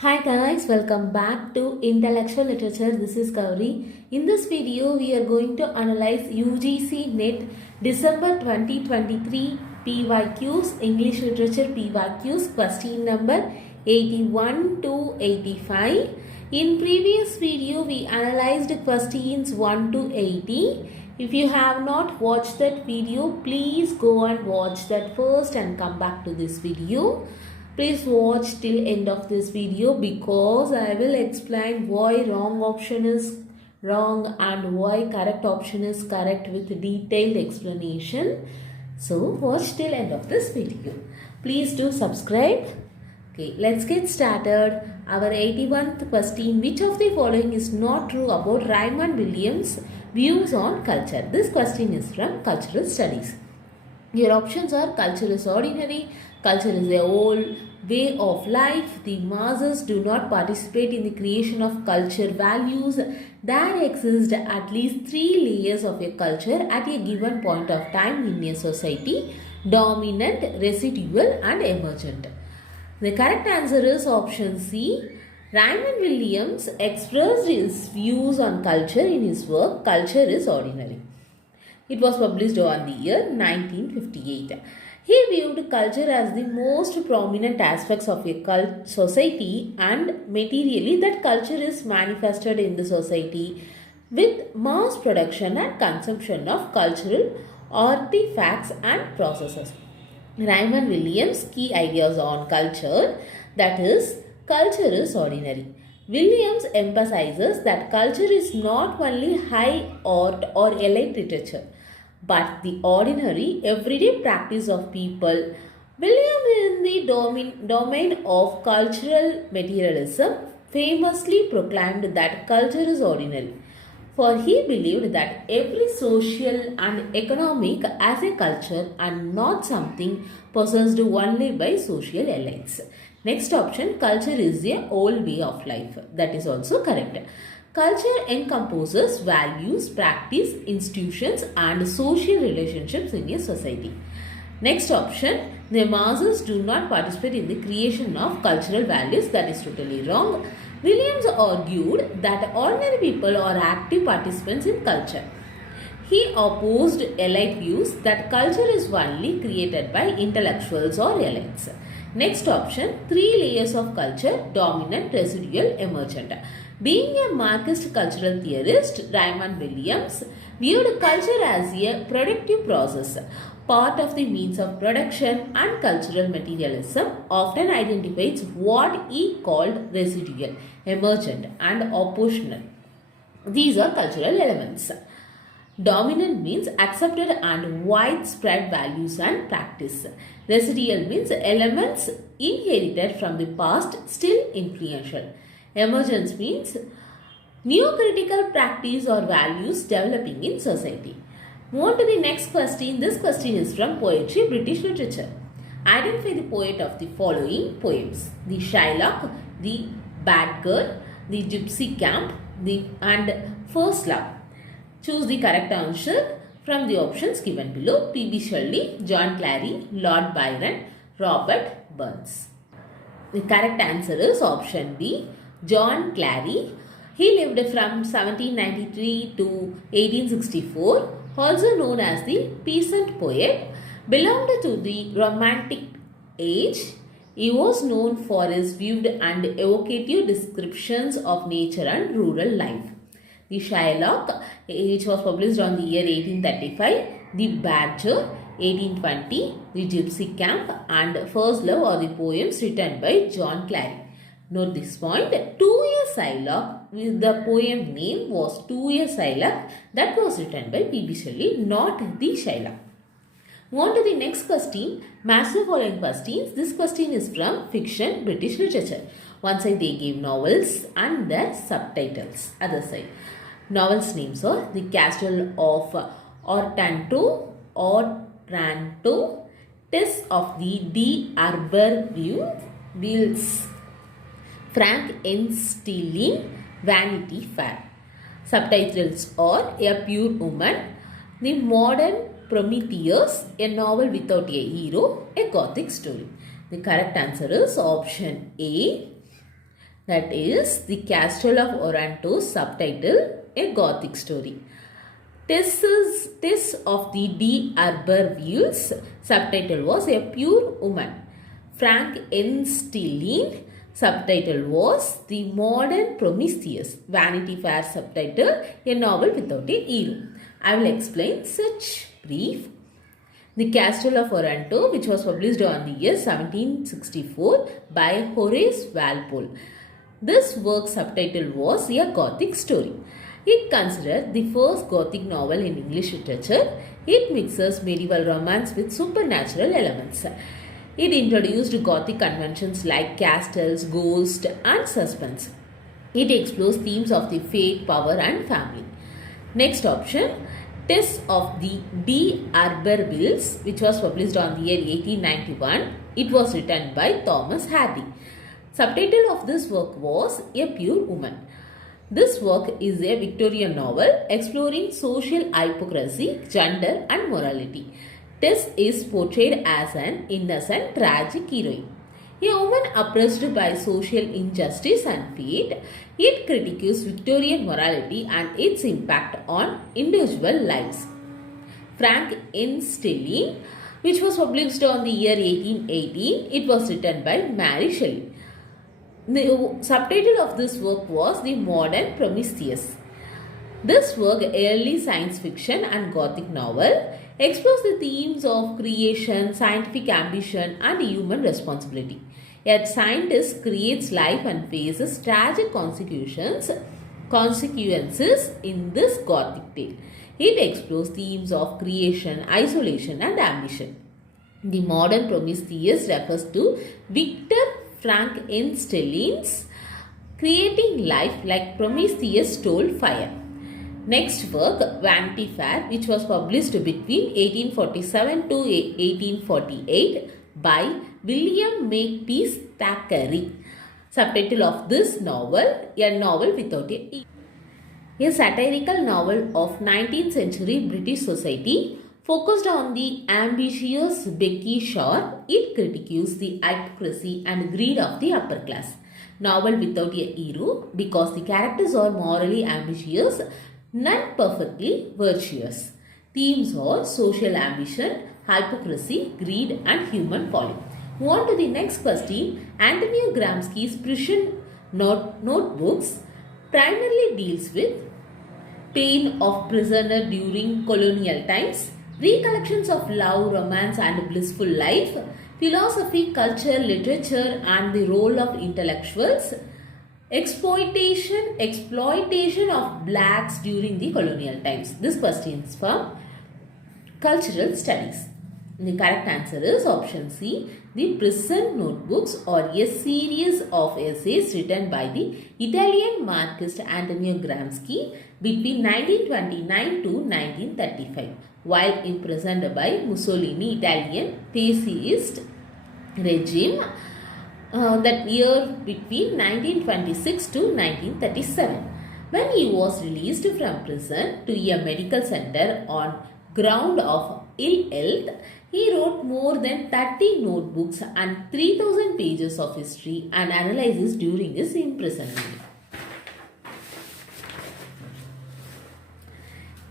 Hi guys, welcome back to Intellectual Literature. This is Gauri. In this video, we are going to analyze UGC NET December 2023 PYQs, English Literature PYQs, question number 81 to 85. In previous video, we analyzed questions 1 to 80. If you have not watched that video, please go and watch that first and come back to this video. Please watch till end of this video because I will explain why wrong option is wrong and why correct option is correct with detailed explanation. So watch till end of this video. Please do subscribe. Okay, let's get started. Our 81st question. Which of the following is not true about Raymond Williams' views on culture? This question is from Cultural Studies. Your options are culture is ordinary, culture is a whole way of life, the masses do not participate in the creation of culture values, there exist at least 3 layers of a culture at a given point of time in a society, dominant, residual and emergent. The correct answer is option C. Raymond Williams expressed his views on culture in his work Culture is Ordinary. It was published on the year 1958. He viewed culture as the most prominent aspects of a society and materially that culture is manifested in the society with mass production and consumption of cultural artifacts and processes. Raymond Williams' key ideas on culture, that is, culture is ordinary. Williams emphasizes that culture is not only high art or elite literature, but the ordinary, everyday practice of people. William, in the domain of cultural materialism, famously proclaimed that culture is ordinary, for he believed that every social and economic as a culture and not something possessed only by social elites. Next option, culture is a whole way of life. That is also correct. Culture encompasses values, practice, institutions and social relationships in a society. Next option, the masses do not participate in the creation of cultural values. That is totally wrong. Williams argued that ordinary people are active participants in culture. He opposed elite views that culture is only created by intellectuals or elites. Next option, 3 layers of culture, dominant, residual, emergent. Being a Marxist cultural theorist, Raymond Williams viewed culture as a productive process, part of the means of production, and cultural materialism often identifies what he called residual, emergent, and oppositional. These are cultural elements. Dominant means accepted and widespread values and practice. Residual means elements inherited from the past still influential. Emergence means new critical practice or values developing in society. Move on to the next question. This question is from Poetry, British Literature. Identify the poet of the following poems. The Shylock, the Bad Girl, the Gypsy Camp, and First Love. Choose the correct answer from the options given below. P.B. Shelley, John Clary, Lord Byron, Robert Burns. The correct answer is option B. John Clary. He lived from 1793 to 1864, also known as the peasant poet, belonged to the Romantic age. He was known for his vivid and evocative descriptions of nature and rural life. The Shylock, which was published on the year 1835, The Badger, 1820, The Gypsy Camp, and First Love are the poems written by John Clary. Note this point, 2A Shylock, the poem name was 2A Shylock, that was written by P.B. Shelley, not the Shylock. Move on to the next question. Match the following questions. This question is from Fiction, British Literature. One side they give novels and their subtitles. Other side. Novels names are The Castle of Otranto, Tess of the D'Urbervilles, Frank N. Stealing, Vanity Fair. Subtitles are A Pure Woman, The Modern Prometheus, a novel without a hero, a gothic story. The correct answer is option A. That is The Castle of Otranto, subtitle A Gothic Story. Tess of the D'Urbervilles, subtitle was A Pure Woman. Frank N. Stelline, subtitle was The Modern Prometheus. Vanity Fair, subtitle A Novel Without a Hero. I will explain such brief. The Castle of Otranto, which was published on the year 1764 by Horace Walpole. This work's subtitle was A Gothic Story. It considered the first Gothic novel in English literature. It mixes medieval romance with supernatural elements. It introduced Gothic conventions like castles, ghosts, and suspense. It explores themes of the faith, power, and family. Next option, Tess of the D'Urbervilles, which was published on the year 1891. It was written by Thomas Hardy. Subtitle of this work was A Pure Woman. This work is a Victorian novel exploring social hypocrisy, gender, and morality. Tess is portrayed as an innocent, tragic heroine. A woman oppressed by social injustice and fate. It critiques Victorian morality and its impact on individual lives. Frank N. Stelline, which was published on the year 1818, it was written by Mary Shelley. The subtitle of this work was The Modern Prometheus. This work, early science fiction and Gothic novel, explores the themes of creation, scientific ambition, and human responsibility. A scientist creates life and faces tragic consequences in this Gothic tale. It explores themes of creation, isolation, and ambition. The Modern Prometheus refers to Victor Frank N. Stelline's creating life like Prometheus stole fire. Next work, Vanity Fair, which was published between 1847 to 1848 by William Makepeace Thackeray. Subtitle of this novel, A Novel Without a E. A satirical novel of 19th century British society focused on the ambitious Becky Shaw. It critiques the hypocrisy and greed of the upper class. Novel without a hero because the characters are morally ambitious, none perfectly virtuous. Themes are social ambition, hypocrisy, greed, and human folly. Move on to the next question. Antonio Gramsci's prison notebooks primarily deals with pain of prisoner during colonial times, recollections of love, romance, and blissful life, philosophy, culture, literature, and the role of intellectuals, exploitation of blacks during the colonial times. This question is from cultural studies. The correct answer is option C. The prison notebooks are a series of essays written by the Italian Marxist Antonio Gramsci between 1929 to 1935 while imprisoned by Mussolini Italian fascist regime that year between 1926 to 1937. When he was released from prison to a medical center on ground of ill health, he wrote more than 30 notebooks and 3000 pages of history and analysis during his imprisonment.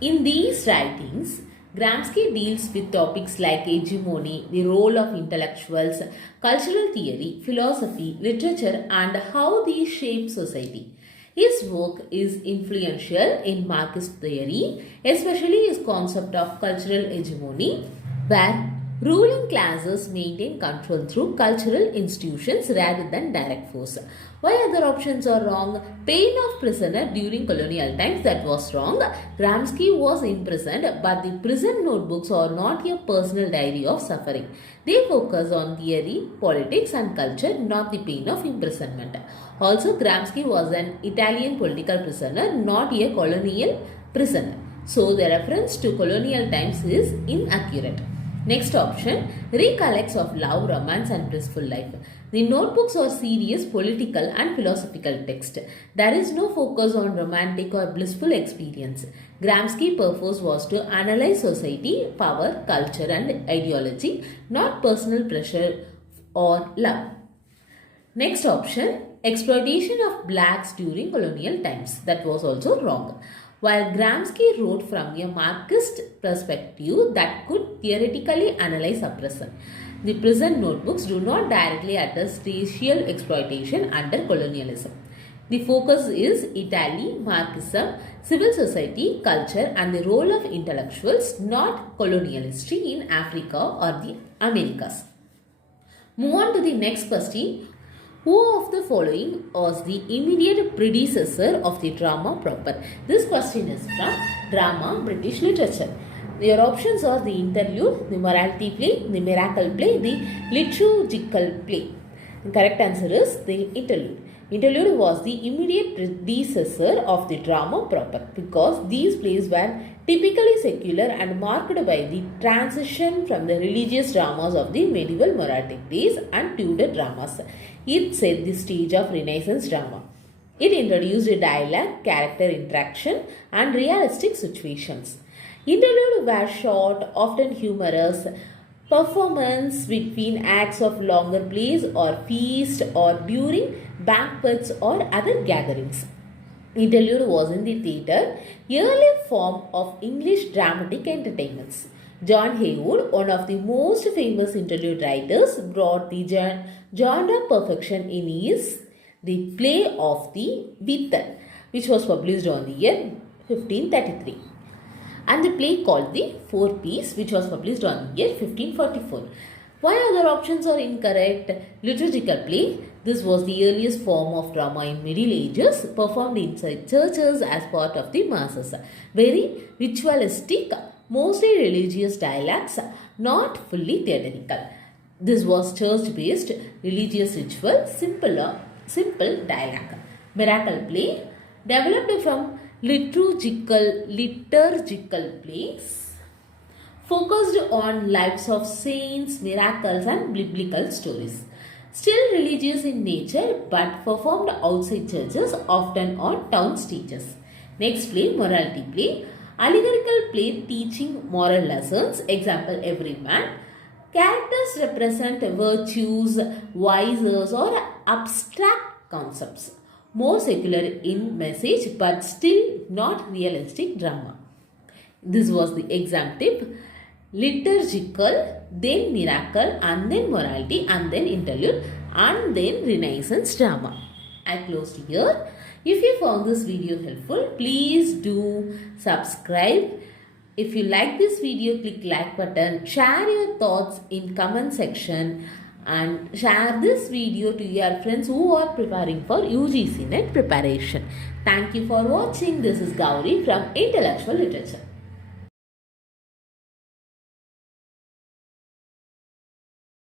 In these writings, Gramsci deals with topics like hegemony, the role of intellectuals, cultural theory, philosophy, literature, and how these shape society. His work is influential in Marxist theory, especially his concept of cultural hegemony, where ruling classes maintain control through cultural institutions rather than direct force. Why other options are wrong? Pain of prisoner during colonial times, that was wrong. Gramsci was imprisoned, but the prison notebooks are not a personal diary of suffering. They focus on theory, politics, and culture, not the pain of imprisonment. Also, Gramsci was an Italian political prisoner, not a colonial prisoner. So, the reference to colonial times is inaccurate. Next option, recollects of love, romance, and blissful life. The notebooks are serious political and philosophical text. There is no focus on romantic or blissful experience. Gramsci's purpose was to analyze society, power, culture, and ideology, not personal pressure or love. Next option, exploitation of blacks during colonial times. That was also wrong. While Gramsci wrote from a Marxist perspective that could theoretically analyze oppression, the present notebooks do not directly address racial exploitation under colonialism. The focus is Italy, Marxism, civil society, culture, and the role of intellectuals, not colonial history in Africa or the Americas. Move on to the next question. Who of the following was the immediate predecessor of the drama proper? This question is from Drama British Literature. Your options are the interlude, the morality play, the miracle play, the liturgical play. The correct answer is the interlude. Interlude was the immediate predecessor of the drama proper because these plays were typically secular and marked by the transition from the religious dramas of the medieval morality plays and Tudor dramas. It set the stage of Renaissance drama. It introduced dialogue, character interaction, and realistic situations. Interludes were short, often humorous, performance between acts of longer plays or feast or during banquets or other gatherings. Interlude was in the theatre, early form of English dramatic entertainments. John Haywood, one of the most famous interlude writers, brought the genre perfection in his The Play of the Wither, which was published on the year 1533. And the play called the Four Piece, which was published on the year 1544. Why other options are incorrect? Liturgical play. This was the earliest form of drama in Middle Ages, performed inside churches as part of the masses. Very ritualistic, mostly religious dialogues, not fully theatrical. This was church-based religious ritual, simple dialogue. Miracle play, developed from liturgical plays, focused on lives of saints, miracles, and biblical stories. Still religious in nature but performed outside churches, often on town stages. Next play, morality play, allegorical play teaching moral lessons, example everyman. Characters represent virtues, vices, or abstract concepts. More secular in message but still not realistic drama. This was the exam tip. Liturgical, then miracle, and then morality, and then interlude, and then Renaissance drama. I closed here. If you found this video helpful, please do subscribe. If you like this video, click like button, share your thoughts in comment section, and share this video to your friends who are preparing for UGC NET preparation. Thank you for watching. This is Gauri from Intellectual Literature.